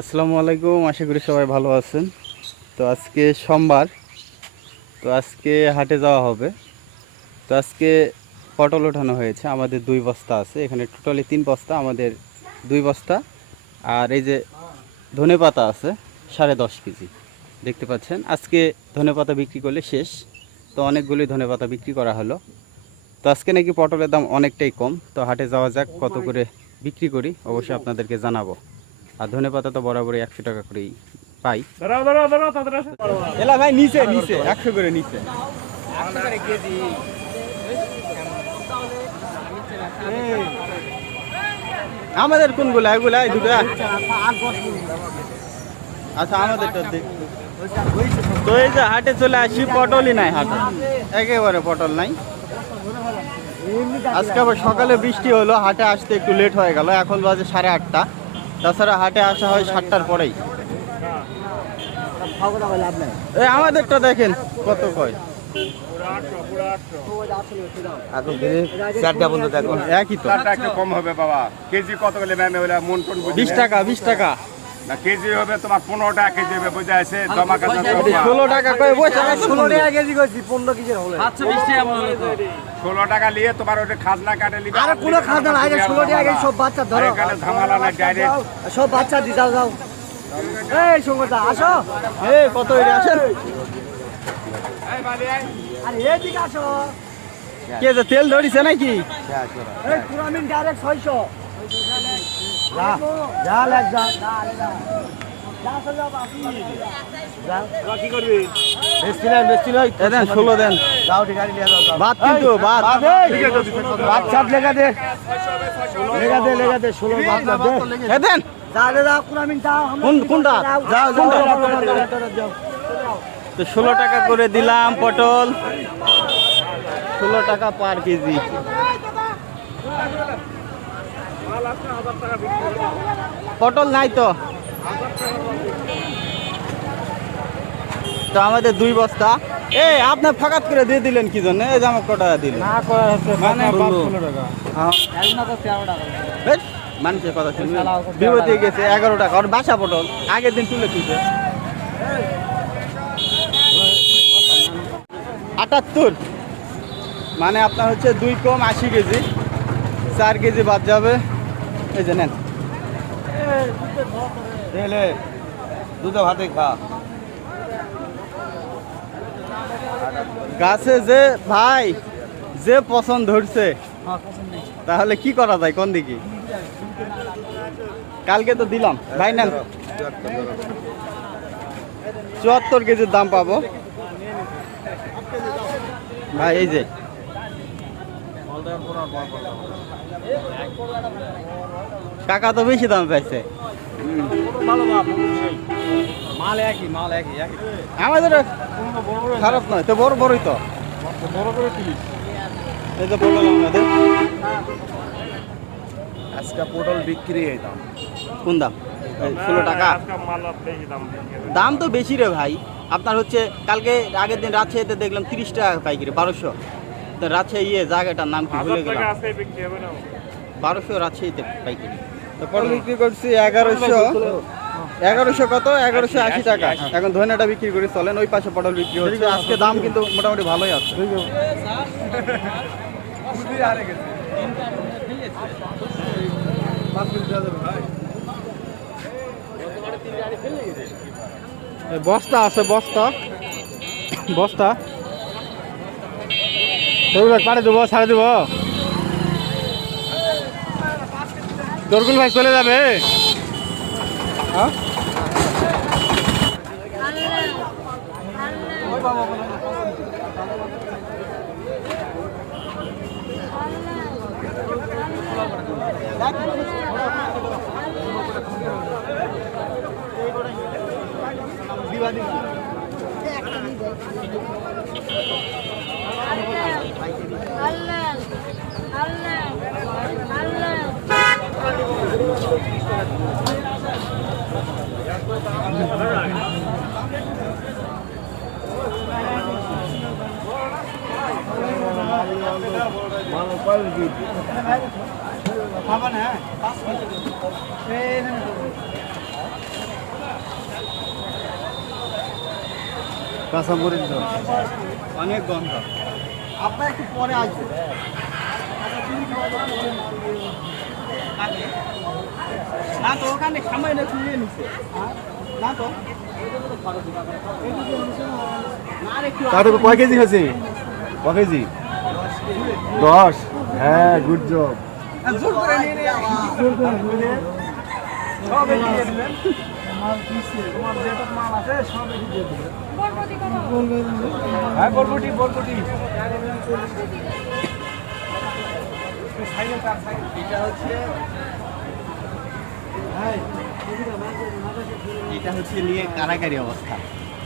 আসসালামু আলাইকুম, আশা করি সবাই ভালো আছেন। তো আজকে সোমবার, তো আজকে হাটে যাওয়া হবে। তো আজকে পটল ওঠানো হয়েছে, আমাদের 2 বস্তা আছে এখানে, টোটালি 3 বস্তা, আমাদের 2 বস্তা। আর এই যে ধনেপাতা আছে 10.5 কেজি, দেখতে পাচ্ছেন। আজকে ধনেপাতা বিক্রি করলে শেষ, তো অনেকগুলি ধনেপাতা বিক্রি করা হলো। তো আজকে নাকি পটলের দাম অনেকটাই কম। তো হাটে যাওয়া যাক, কত করে বিক্রি করি অবশ্যই আপনাদেরকে জানাবো। আর ধনেপাতা তো বরাবরই 100 টাকা করেই পাই। এলা ভাই নিচে নিচে 100 করে নিচে। আমাদের কোনগুলো? এগুলা এই দুটো। আচ্ছা, আমাদেরটা দেখ। তো এই যে হাটে চলে আসি, পটলই নাই হাটে, একেবারে পটল নাই। আজকে আবার সকালে বৃষ্টি হলো, হাটে আসতে একটু লেট হয়ে গেল, এখন বাজে 8:30। তাছাড়া হাটে আসা হয় 7টার পরেই। এই আমাদেরটা দেখেন কত কয়। একই তো, একটু কম হবে বাবা। কেজি কত বলে ম্যামে? 20 টাকা 20 টাকা না, কেজি হবে তোমার 15 টাকা কেজি হবে, বুঝে আছে জমা কাটা 16 টাকা কয়। 16 টাকা কেজি কইছি, 15 কেজি হলে 16 টাকা নিয়ে তোমার ওটা খাজনা কাটে নিবে। আরে কোনো খাজনা নাই, 16 টাকা কেজি সব বাচ্চা ধরো। এখানে ঝামেলা নাই, ডাইরেক্ট সব বাচ্চা দি যাও যাও। এই সঙ্গতা আসো। এই কত এটা আসেন। এই বালি আই। আরে এদিকে আসো। কে যে তেল ধরিছে নাকি? এই পুরামিন ডাইরেক্ট 600। যা যা লাগ যা। যা চল বাপি। যা কি করবি? বেস্টি নয় এ দেন 16 দেন। যাও গাড়ি নিয়ে যাও। বাদ কিন্তু বাদ। বাচ্চা লেগা দে। লেগা দে 16 বাচ্চা দে। এ দেন। যা রে যা পুরামিন যাও। কোনটা? যাও যাও। তো 16 টাকা করে দিলাম পটল, 16 টাকা পার কেজি। পটল নাই তো। তো আমাদের 2 বস্তা। এই আপনি ফাঁকাত করে দিয়ে দিলেন কি জন্য? এই জামা কটা দিলেন? না করা হচ্ছে মানে 16 টাকা। হ্যাঁ, না তো 13 টাকা। এই, মানুষের কথা শুনবে, বিপদে গেছে 11 টাকা। ওর বাসা পটল আগের দিন তুলে তুলছে 78, মানে আপনার হচ্ছে 2 কম 80 কেজি, 4 কেজি বাদ যাবে। এই যে নেন। দুটো ভাতে খা। গাছে যে ভাই যে পছন্দ ধরছে, তাহলে কি করা যায় কোন দিকে? কালকে তো দিলাম ভাই, নেন 74 কেজির দাম পাবো ভাই। এই যে টাকা তো বেশি দাম পাইছে। আমাদের খারাপ নয় তো, বড় বড়ই তো। এই যে পটল আমাদের আজকে পটল বিক্রি এই দাম। কোন দাম? 16 টাকা। দাম তো বেশি রে ভাই। আপনার হচ্ছে কালকে আগের দিন রাজশাহীতে দেখলাম 30 টাকা পাইকারি, 1200। তো রাজশাহী জায়গাটার নাম কি ভুলে গেলাম, 1200 রাজশাহীতে পাইকারি। তো পটল বিক্রি করছি 1100 কত, 1180 টাকা। এখন ধনেটা বিক্রি করে চলেন, ওই পাশে পটল বিক্রি হচ্ছে। আজকে দাম কিন্তু মোটামুটি ভালোই আছে। বস্তা আছে, বস্তা বস্তা পাড়ে দেবো, ছাড়ে দেবো। দরগুল ভাই চলে যাবে। হ্যাঁ, খাবেন? হ্যাঁ, কাঁচামরিচ দাও। অনেক গন্ধ। আপনার একটু পরে আসবে। না তো ওখানে সামান্য তুলে নিছে। না তো কাটু কয় কেজি হয়েছে? কয় কেজি? 10। হ্যাঁ, গুড জব। জোর করে নিয়ে নিয়ে সব এগিয়ে দিলেন। হ্যাঁ বরবটি বরবটি এটা হচ্ছে নিয়ে কারাগারি অবস্থা।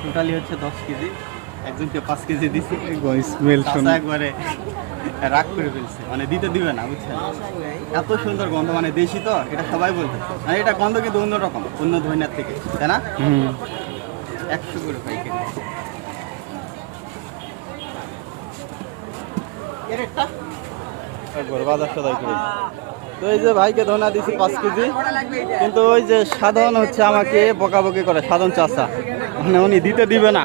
টোটালি হচ্ছে 10 কেজি, একজনকে 5 কেজি দিছি। স্মেল চাচা একবারে রাগ করে ফেলছে, মানে দিতে দিবে না, বুঝছেন? এত সুন্দর গন্ধ, মানে দেশি তো, এটা সবাই বলতে। মানে এটা গন্ধ কিন্তু অন্যরকম, অন্য ধইনার থেকে, তাই না? 100 করে পাইকারি। একবার বাজার সদাই করে। তো এই যে ভাইকে ধনা দিছি 5 কেজি, কিন্তু ওই যে সাধারণ হচ্ছে আমাকে বকাবকি করে, সাধারণ চাচা, মানে উনি দিতে দিবে না।